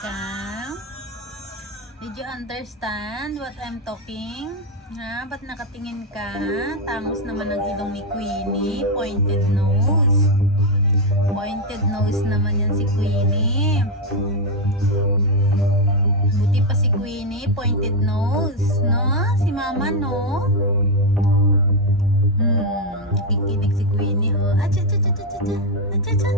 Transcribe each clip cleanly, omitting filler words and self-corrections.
ka? Did you understand what I'm talking? Ha? Ba't nakatingin ka? Tangos naman ang ilong ni Queenie. Pointed nose. Pointed nose naman yan si Queenie. Buti pa si Queenie, pointed nose. No? Si Mama, no? Kikinig si Queenie. Oh. Acha, acha, acha, acha, acha. Acha, acha,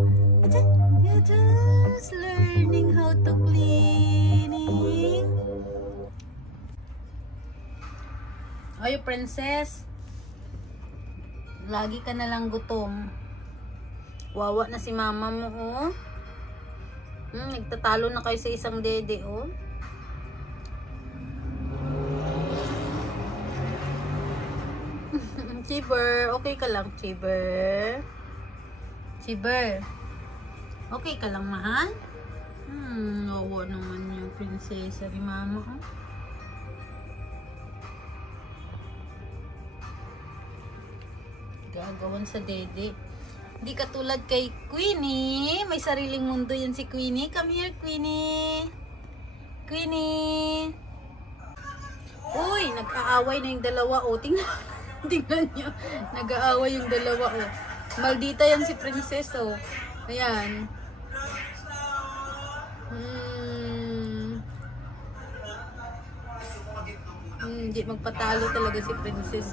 acha. You're just learning how to cleaning. Oy, princess. Lagi ka na lang gutom. Wawa na si mama mo, oh. Nagtatalo na kayo sa isang dede, oh. Chiber, okay ka lang, Chiber? Chiber, okay ka lang, mahal? Wawa naman yung prinsesa ni mama, oh. Gagawan sa dede. Hindi katulad kay Queenie. May sariling mundo yan si Queenie. Come here, Queenie. Queenie. Uy, nag-aaway na yung dalawa. O, tingnan nyo. Nag-aaway yung dalawa. O. Maldita yan si Princess. O. Ayan. Hindi magpatalo talaga si Princess.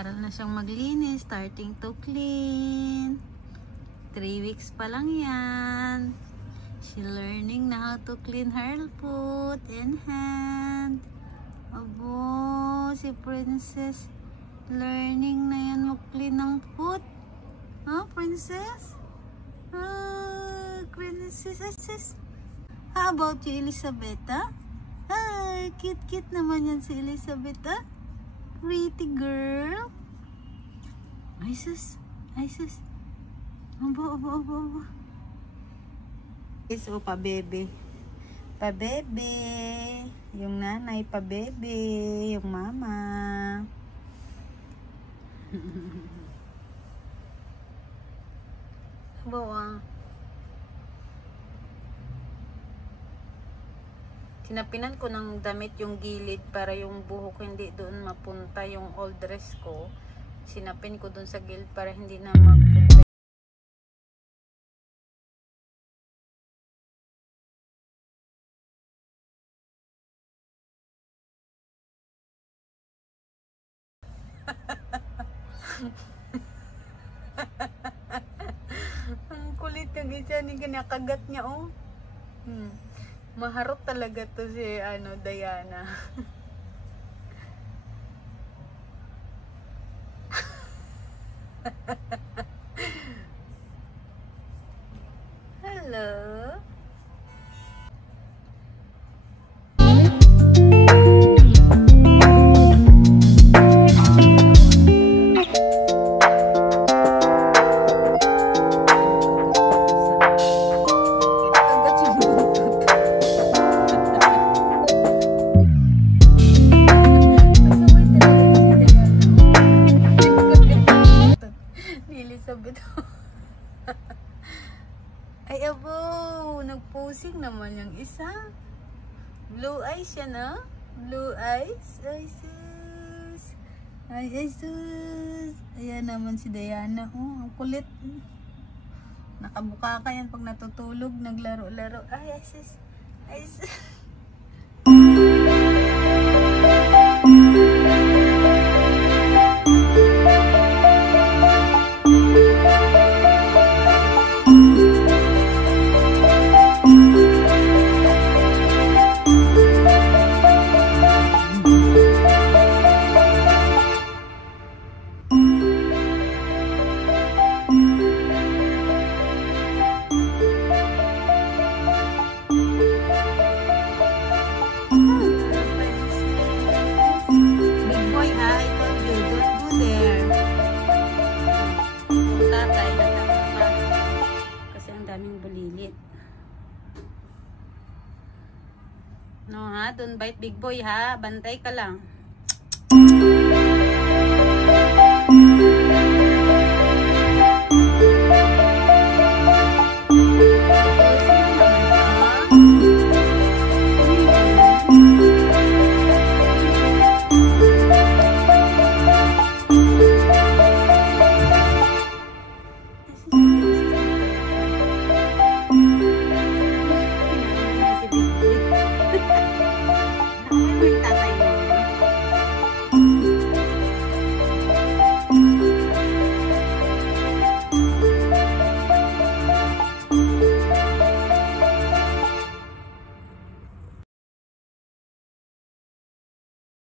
Nag-aaral na siyang maglinis. Starting to clean. 3 weeks pa lang yan. She learning na how to clean her foot and hand. Abo, si Princess. Learning na yan mag-clean ng foot. Huh, Princess? Princess. How about you, Elizabeth? Ay, cute naman yan si Elizabeth. Pretty girl. Ay, sus. Aba. So, pa-bebe. Pa-bebe. Yung nanay, pa-bebe. Yung mama. Bawa. Sinapinan ko ng damit yung gilid para yung buhok hindi doon mapunta yung old dress ko. Sinapin ko doon sa gilid para hindi na magpunta. Ang kulit ng isa ni kinakagat niya, oh. Maharot talaga to si Diana. Hello. Ay, abo, nagpusing naman yung isa. Blue eyes yan, ha? Blue eyes. Ay, sus. Ay, sus. Ayan naman si Diana. Oh, ang kulit. Nakabuka ka yan pag natutulog, naglaro-laro. Ay, sus. Ay, sus. No ha, don't bite big boy ha, bantay ka lang.